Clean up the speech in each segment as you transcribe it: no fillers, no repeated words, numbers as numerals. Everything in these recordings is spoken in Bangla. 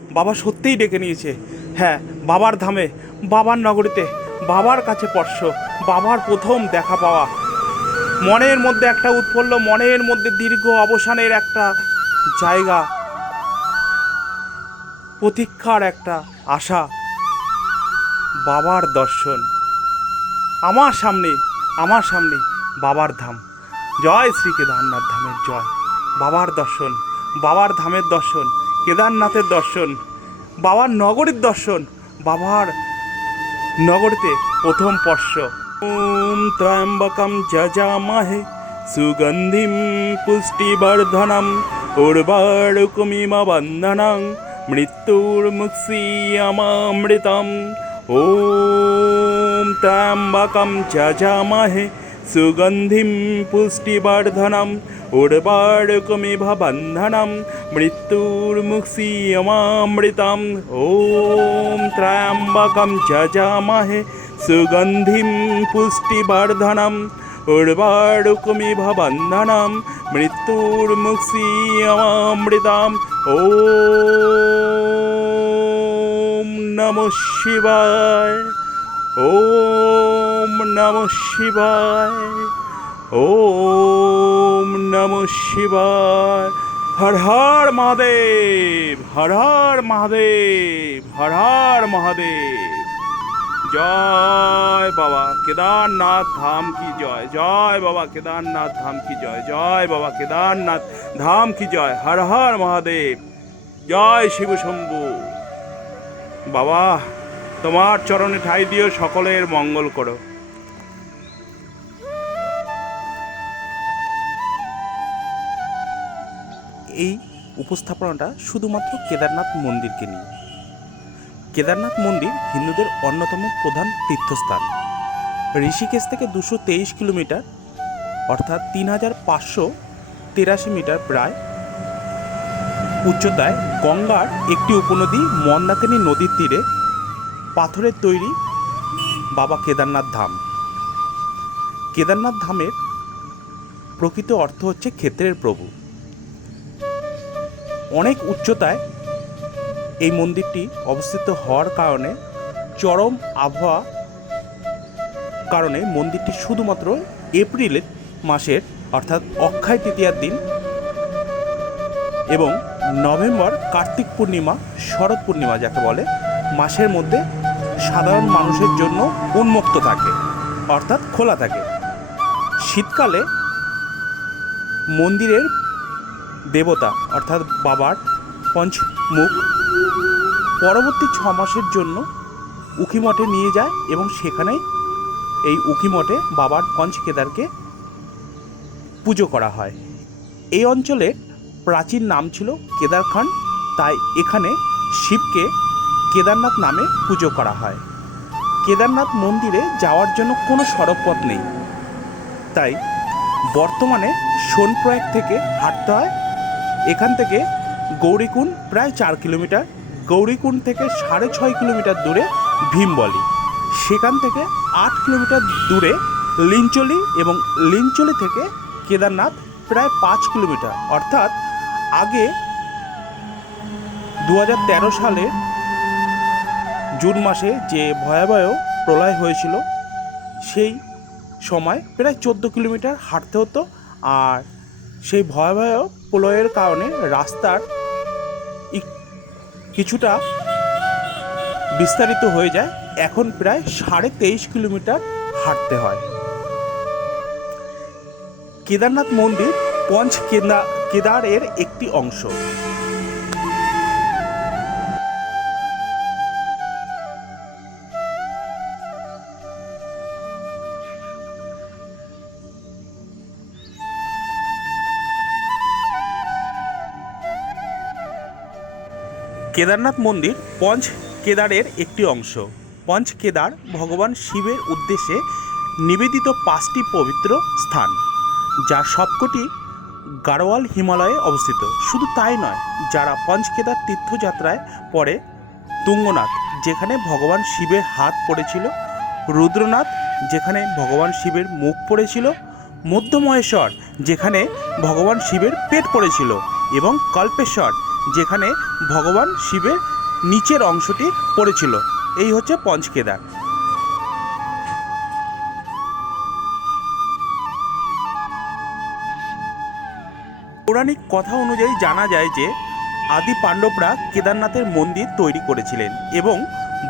বাবা সত্যিই ডেকে নিয়েছে। হ্যাঁ, বাবার ধামে, বাবার নগরীতে, বাবার কাছে স্পর্শ, বাবার প্রথম দেখা পাওয়া। মনের মধ্যে একটা উৎফুল্ল, মনের মধ্যে দীর্ঘ অবসানের একটা জায়গা, প্রতীক্ষার একটা আশা। বাবার দর্শন আমার সামনে, আমার সামনে বাবার ধাম। জয় শ্রী কেদারনাথ ধামের জয়। বাবার দর্শন, বাবার ধামের দর্শন, কেদারনাথের দর্শন, বাবার নগরীর দর্শন, বাবার নগরীতে প্রথম স্পর্শ। ওম ত্র্যম্বকম যজামহে সুগন্ধিম পুষ্টিবর্ধনম উর্বারুকমিব বন্ধনং মৃত্যুর্মুক্ষীয়মামৃতম। ওম ত্র্যম্বকম যজামহে সুগন্ধিম পুষ্টিবর্ধনম উর্বারুকমিব বন্ধনম মৃত্যুর্মুক্ষীয়মামৃতম। ওম ত্র্যম্বকম যজামহে সুগন্ধিম পুষ্টিবর্ধনম উর্বারুকমিব বন্ধনম মৃত্যুর্মুক্ষীয়মামৃতম। ওম নমঃ শিবায়, ওম নমঃ শিবায়, ওম নমঃ শিবায়। হর হর মহাদেব, হর হর মহাদেব, হর হর মহাদেব। জয় বাবা কেদারনাথ ধাম কি জয়, জয় বাবা কেদারনাথ ধাম কি জয়, জয় বাবা কেদারনাথ ধাম কি জয়। হর হর মহাদেব, জয় শিব শম্ভু। বাবা তোমার চরণে ঠাঁই দিও, সকলের মঙ্গল করো। এই উপস্থাপনাটা শুধুমাত্র কেদারনাথ মন্দিরকে নিয়ে। কেদারনাথ মন্দির হিন্দুদের অন্যতম প্রধান তীর্থস্থান। ঋষিকেশ থেকে 223 কিলোমিটার অর্থাৎ 3583 মিটার প্রায় উচ্চতায় গঙ্গার একটি উপনদী মন্দাকিনী নদীর তীরে পাথরের তৈরি বাবা কেদারনাথ ধাম। কেদারনাথ ধামের প্রকৃত অর্থ হচ্ছে ক্ষেত্রের প্রভু। অনেক উচ্চতায় এই মন্দিরটি অবস্থিত হওয়ার কারণে চরম আবহাওয়া কারণে মন্দিরটি শুধুমাত্র এপ্রিল মাসের অর্থাৎ অক্ষয় তৃতীয়ার দিন এবং নভেম্বর কার্তিক পূর্ণিমা, শরৎ পূর্ণিমা যাকে বলে, মাসের মধ্যে সাধারণ মানুষের জন্য উন্মুক্ত থাকে অর্থাৎ খোলা থাকে। শীতকালে মন্দিরের দেবতা অর্থাৎ বাবার পঞ্চমুখ পরবর্তী 6 মাসের জন্য উখিমঠে নিয়ে যায় এবং সেখানেই এই উখিমঠে বাবার পঞ্চকেদারকে পুজো করা হয়। এই অঞ্চলের প্রাচীন নাম ছিল কেদারখণ্ড, তাই এখানে শিবকে কেদারনাথ নামে পুজো করা হয়। কেদারনাথ মন্দিরে যাওয়ার জন্য কোনো সড়কপথ নেই, তাই বর্তমানে সোনপ্রয়াগ থেকে হাঁটতে হয়। এখান থেকে গৌরীকুণ্ড প্রায় 4 কিলোমিটার, গৌরীকুণ্ড থেকে 6.5 কিলোমিটার দূরে ভীমবলি, সেখান থেকে 8 কিলোমিটার দূরে লিঞ্চলি এবং লিঞ্চলি থেকে কেদারনাথ প্রায় 5 কিলোমিটার। অর্থাৎ আগে 2013 সালের জুন মাসে যে ভয়াবহ প্রলয় হয়েছিল সেই সময় প্রায় 14 কিলোমিটার হাঁটতে হতো, আর সেই ভয়াবহ প্রলয়ের কারণে রাস্তার কিছুটা বিস্তারিত হয়ে যায়, এখন প্রায় 23.5 কিলোমিটার হাঁটতে হয়। কেদারনাথ মন্দির পঞ্চ কেদারের একটি অংশ। কেদারনাথ মন্দির পঞ্চ কেদারের একটি অংশ। পঞ্চ কেদার ভগবান শিবের উদ্দেশ্যে নিবেদিত 5টি পবিত্র স্থান, যা সবকটি গাড়োয়াল হিমালয়ে অবস্থিত। শুধু তাই নয়, যারা পঞ্চকেদার তীর্থযাত্রায় পরে তুঙ্গনাথ, যেখানে ভগবান শিবের হাত পড়েছিল, রুদ্রনাথ, যেখানে ভগবান শিবের মুখ পড়েছিল, মধ্যমহেশ্বর, যেখানে ভগবান শিবের পেট পড়েছিল, এবং কল্পেশ্বর, যেখানে ভগবান শিবের নিচের অংশটি পড়েছিল। এই হচ্ছে পঞ্চকেদার। পৌরাণিক কথা অনুযায়ী জানা যায় যে আদি পাণ্ডবরা কেদারনাথের মন্দির তৈরি করেছিলেন এবং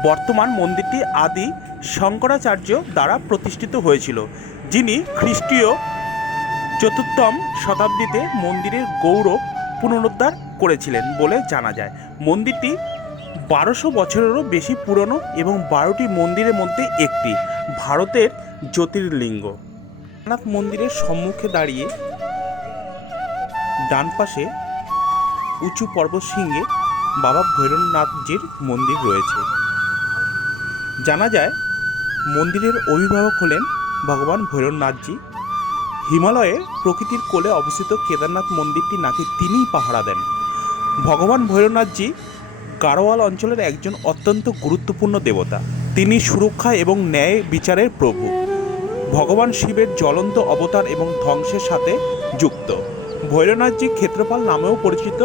বর্তমান মন্দিরটি আদি শঙ্করাচার্য দ্বারা প্রতিষ্ঠিত হয়েছিল, যিনি খ্রিস্টীয় ৪ম শতাব্দীতে মন্দিরের গৌরব পুনরুদ্ধার করেছিলেন বলে জানা যায়। মন্দিরটি ১২০০ বছরেরও বেশি পুরনো এবং ১২টি মন্দিরের মধ্যে একটি ভারতের জ্যোতির্লিঙ্গ। কেদারনাথ মন্দিরের সম্মুখে দাঁড়িয়ে ডান পাশে উঁচু পর্বতশৃঙ্গে বাবা ভৈরবনাথজির মন্দির রয়েছে। জানা যায় মন্দিরের অভিভাবক হলেন ভগবান ভৈরবনাথজি। হিমালয়ের প্রকৃতির কোলে অবস্থিত কেদারনাথ মন্দিরটি নাকি তিনিই পাহারা দেন। ভগবান ভৈরবনাথজি গাড়োয়াল অঞ্চলের একজন অত্যন্ত গুরুত্বপূর্ণ দেবতা। তিনি সুরক্ষা এবং ন্যায় বিচারের প্রভু, ভগবান শিবের জ্বলন্ত অবতার এবং ধ্বংসের সাথে যুক্ত। ভৈরবনাথজি ক্ষেত্রপাল নামেও পরিচিত।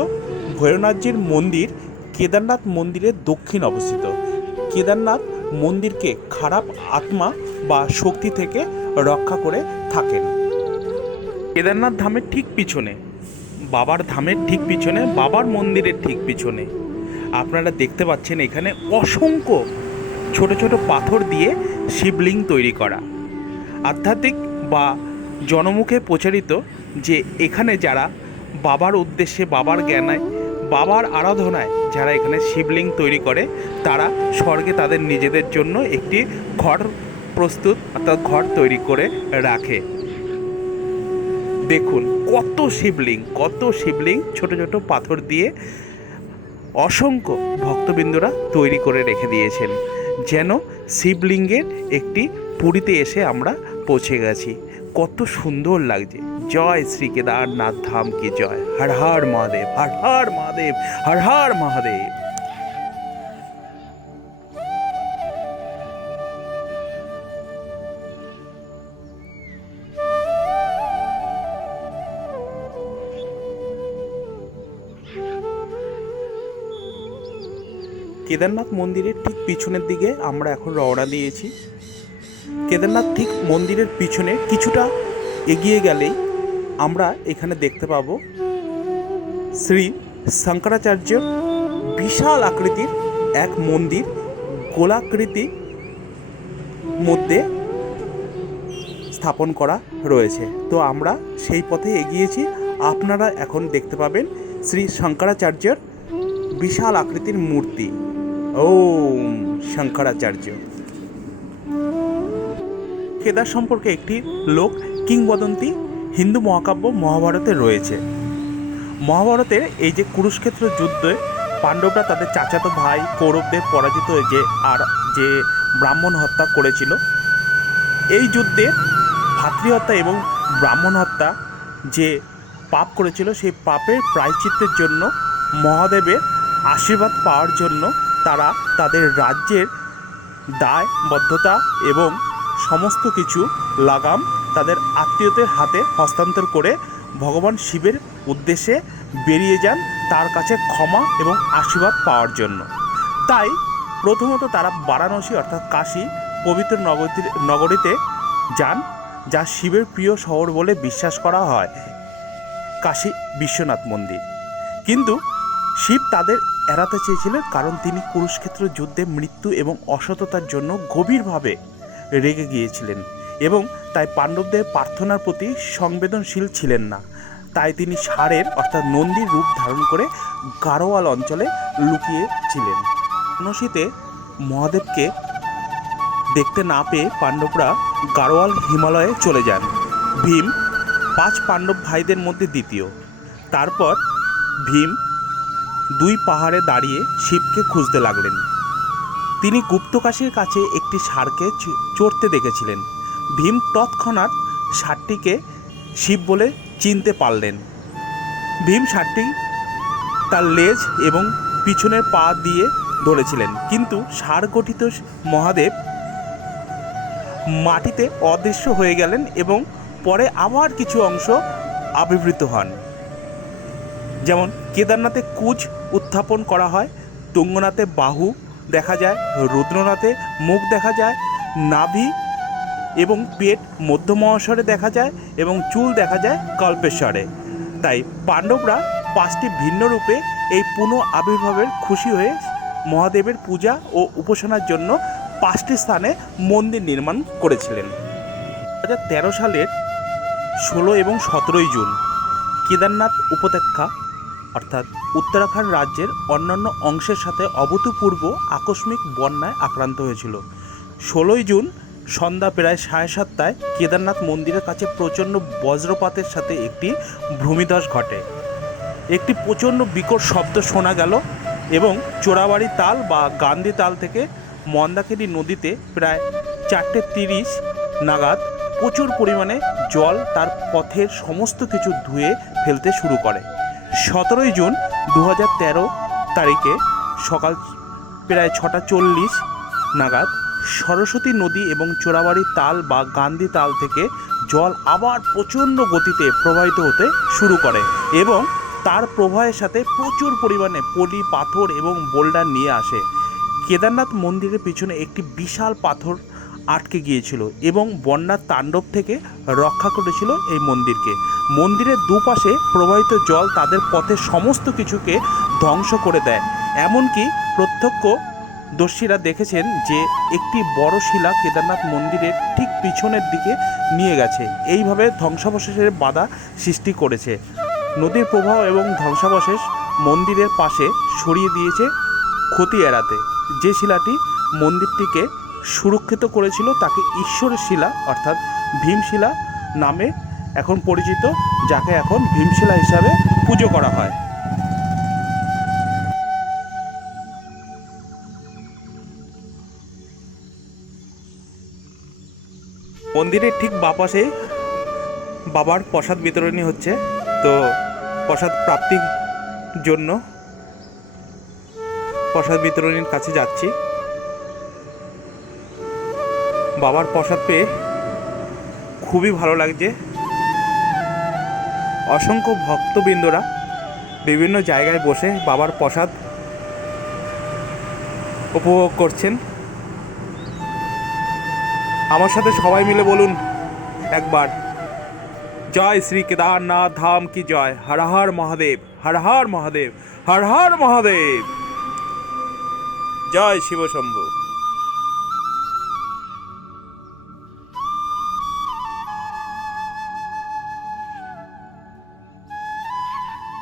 ভৈরবনাথজির মন্দির কেদারনাথ মন্দিরের দক্ষিণ অবস্থিত। কেদারনাথ মন্দিরকে খারাপ আত্মা বা শক্তি থেকে রক্ষা করে থাকেন। কেদারনাথ ধামের ঠিক পিছনে, বাবার ধামের ঠিক পিছনে, বাবার মন্দিরের ঠিক পিছনে আপনারা দেখতে পাচ্ছেন এখানে অসংখ্য ছোট ছোট পাথর দিয়ে শিবলিঙ্গ তৈরি করা। আধ্যাত্মিক বা জনমুখে প্রচারিত যে এখানে যারা বাবার উদ্দেশ্যে, বাবার জ্ঞানে, বাবার আরাধনায় যারা এখানে শিবলিঙ্গ তৈরি করে, তারা স্বর্গে তাদের নিজেদের জন্য একটি ঘর প্রস্তুত অর্থাৎ ঘর তৈরি করে রাখে। দেখুন কত শিবলিঙ্গ ছোট ছোট পাথর দিয়ে অসংখ্য ভক্তবৃন্দরা তৈরি করে রেখে দিয়েছেন, যেন শিবলিঙ্গের একটি পুরীতে এসে আমরা পৌঁছে গেছি। কত সুন্দর লাগছে। জয় শ্রী কেদারনাথ ধাম কি জয়। হর হর মহাদেব, হর হর মহাদেব, হর হর মহাদেব। কেদারনাথ মন্দিরের ঠিক পিছনের দিকে আমরা এখন রওনা দিয়েছি। কেদারনাথ ঠিক মন্দিরের পিছনে কিছুটা এগিয়ে গেলেই আমরা এখানে দেখতে পাব শ্রী শঙ্করাচার্য বিশাল আকৃতির এক মন্দির, গোলাকৃতি মধ্যে স্থাপন করা রয়েছে। তো আমরা সেই পথে এগিয়েছি। আপনারা এখন দেখতে পাবেন শ্রী শঙ্করাচার্যের বিশাল আকৃতির মূর্তি। ওম শঙ্করাচার্য। কেদার সম্পর্কে একটি লোক কিংবদন্তি হিন্দু মহাকাব্য মহাভারতে রয়েছে। মহাভারতের এই যে কুরুক্ষেত্র যুদ্ধে পাণ্ডবরা তাদের চাচাতো ভাই কৌরবদের পরাজিত হয়ে যে ব্রাহ্মণ হত্যা করেছিল, এই যুদ্ধে ভাতৃহত্যা এবং ব্রাহ্মণ হত্যা যে পাপ করেছিল, সেই পাপের প্রায়শ্চিত্তের জন্য মহাদেবের আশীর্বাদ পাওয়ার জন্য তারা তাদের রাজ্যের দায়বদ্ধতা এবং সমস্ত কিছু লাগাম তাদের আত্মীয়দের হাতে হস্তান্তর করে ভগবান শিবের উদ্দেশ্যে বেরিয়ে যান তার কাছে ক্ষমা এবং আশীর্বাদ পাওয়ার জন্য। তাই প্রথমত তারা বারাণসী অর্থাৎ কাশী পবিত্র নগরীতে যান, যা শিবের প্রিয় শহর বলে বিশ্বাস করা হয়, কাশী বিশ্বনাথ মন্দির। কিন্তু শিব তাদের এড়াতে চেয়েছিলেন, কারণ তিনি কুরুক্ষেত্র যুদ্ধে মৃত্যু এবং অসততার জন্য গভীরভাবে রেগে গিয়েছিলেন এবং তাই পাণ্ডবদের প্রার্থনার প্রতি সংবেদনশীল ছিলেন না। তাই তিনি ষাঁড়ের অর্থাৎ নন্দীর রূপ ধারণ করে গাড়োয়াল অঞ্চলে লুকিয়েছিলেন। বারাণসীতে মহাদেবকে দেখতে না পেয়ে পাণ্ডবরা গাড়োয়াল হিমালয়ে চলে যান। ভীম 5 পাণ্ডব ভাইদের মধ্যে দ্বিতীয়। তারপর ভীম 2 পাহাড়ে দাঁড়িয়ে শিবকে খুঁজতে লাগলেন। তিনি গুপ্তকাশীর কাছে একটি ষাঁড়কে চড়তে দেখেছিলেন। ভীম তৎক্ষণাৎ ষাঁড়টিকে শিব বলে চিনতে পারলেন। ভীম ষাঁড়টি তার লেজ এবং পিছনের পা দিয়ে ধরেছিলেন, কিন্তু ষাঁড় গঠিত মহাদেব মাটিতে অদৃশ্য হয়ে গেলেন এবং পরে আবার কিছু অংশ আবির্ভূত হন। যেমন কেদারনাথে কুচ উত্থাপন করা হয়। তুঙ্গনাথে বাহু দেখা যায়, রুদ্রনাথে মুখ দেখা যায়, নাভি এবং পেট মধ্য মহাস্বরে দেখা যায় এবং চুল দেখা যায় কল্পেশ্বরে। তাই পাণ্ডবরা 5টি ভিন্ন রূপে এই পুনঃ আবির্ভাবের খুশি হয়ে মহাদেবের পূজা ও উপাসনার জন্য 5টি স্থানে মন্দির নির্মাণ করেছিলেন। 2013 সালের 16 এবং 17 জুন কেদারনাথ উপত্যকা অর্থাৎ উত্তরাখণ্ড রাজ্যের অন্যান্য অংশের সাথে অভূতপূর্ব আকস্মিক বন্যায় আক্রান্ত হয়েছিল। 16 জুন সন্ধ্যা প্রায় 7:30টায় কেদারনাথ মন্দিরের কাছে প্রচণ্ড বজ্রপাতের সাথে একটি ভূমিধস ঘটে। একটি প্রচণ্ড বিকট শব্দ শোনা গেল এবং চোরাবাড়ি তাল বা গান্ধী তাল থেকে মন্দাকিনী নদীতে প্রায় 4:30 নাগাদ প্রচুর পরিমাণে জল তার পথের সমস্ত কিছু ধুয়ে ফেলতে শুরু করে। 17 জুন 2013 তারিখে সকাল প্রায় 6:40 নাগাদ সরস্বতী নদী এবং চোরাবাড়ি তাল বা গান্ধী তাল থেকে জল আবার প্রচণ্ড গতিতে প্রবাহিত হতে শুরু করে এবং তার প্রবাহের সাথে প্রচুর পরিমাণে পলি, পাথর এবং বোল্ডার নিয়ে আসে। কেদারনাথ মন্দিরের পিছনে একটি বিশাল পাথর আটকে গিয়েছিল এবং বন্যার তাণ্ডব থেকে রক্ষা করেছিল এই মন্দিরকে। মন্দিরের দুপাশে প্রবাহিত জল তাদের পথের সমস্ত কিছুকে ধ্বংস করে দেয়। এমনকি প্রত্যক্ষদর্শীরা দেখেছেন যে একটি বড় শিলা কেদারনাথ মন্দিরের ঠিক পিছনের দিকে নিয়ে গেছে। এইভাবে ধ্বংসাবশেষের বাধা সৃষ্টি করেছে। নদীর প্রবাহ এবং ধ্বংসাবশেষ মন্দিরের পাশে সরিয়ে দিয়েছে ক্ষতি এড়াতে। যে শিলাটি মন্দিরটিকে সুরক্ষিত করেছিল তাকে ঈশ্বরের শিলা অর্থাৎ ভীমশিলা নামে এখন পরিচিত, যাকে এখন ভীমশিলা হিসাবে পুজো করা হয়। মন্দিরের ঠিক বাপাশে বাবার প্রসাদ বিতরণী হচ্ছে, তো প্রসাদ প্রাপ্তির জন্য প্রসাদ বিতরণীর কাছে যাচ্ছি। বাবার প্রসাদ পেয়ে খুবই ভালো লাগছে। অসংখ্য ভক্তবৃন্দরা বিভিন্ন জায়গায় বসে বাবার প্রসাদ উপভোগ করছেন। আমার সাথে সবাই মিলে বলুন একবার, জয় শ্রী কেদারনাথ ধাম কি জয়, হর হর মহাদেব, হর হর মহাদেব, হর হর মহাদেব, জয় শিব শম্ভু।